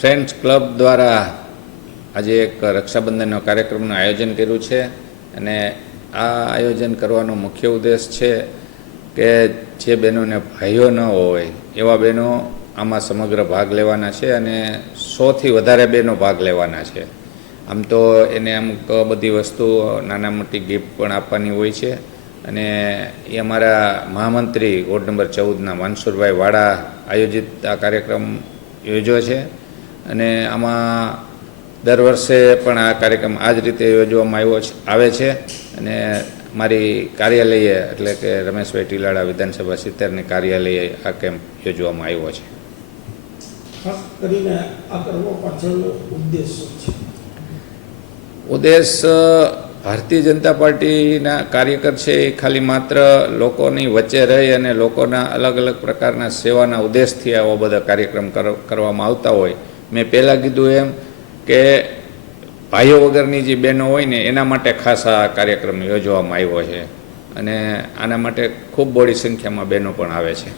Friends club દ્વારા આજે એક રક્ષાબંધનનો કાર્યક્રમનું આયોજન કર્યું છે અને આ આયોજન કરવાનો મુખ્ય ઉદ્દેશ છે કે જે બહેનોને ભાઈઓ ન હોય એવા બહેનો આમાં સમગ્ર ભાગ લેવાના છે અને 100થી વધારે બહેનો ભાગ લેવાના છે. આમ તો એને અમુક બધી વસ્તુ નાના મોટી ગિફ્ટ પણ આપવાની હોય છે અને એ અમારા મહામંત્રી વોર્ડ નંબર 14ના મનસુરભાઈ વાડા આયોજિત આ કાર્યક્રમ યોજ્યો છે અને આમાં દર વર્ષે પણ આ કાર્યક્રમ આ જ રીતે યોજવામાં આવે છે અને મારી કાર્યાલયે એટલે કે રમેશભાઈ ટીલાળા વિધાનસભા 70ની કાર્યાલયે આ કેમ્પ યોજવામાં આવ્યો છે. ખાસ કરીને આ કરવો પાછળનો ઉદ્દેશ છે? ઉદ્દેશ ભારતીય જનતા પાર્ટીના કાર્યકર છે એ ખાલી માત્ર લોકોની વચ્ચે રહી અને લોકોના અલગ અલગ પ્રકારના સેવાના ઉદ્દેશથી આવા બધા કાર્યક્રમ કરવામાં આવતા હોય. મેં પહેલાં કીધું એમ કે ભાઈઓ વગરની જે બહેનો હોય ને એના માટે ખાસ આ કાર્યક્રમ યોજવામાં આવ્યો છે અને આના માટે ખૂબ બહોળી સંખ્યામાં બહેનો પણ આવે છે.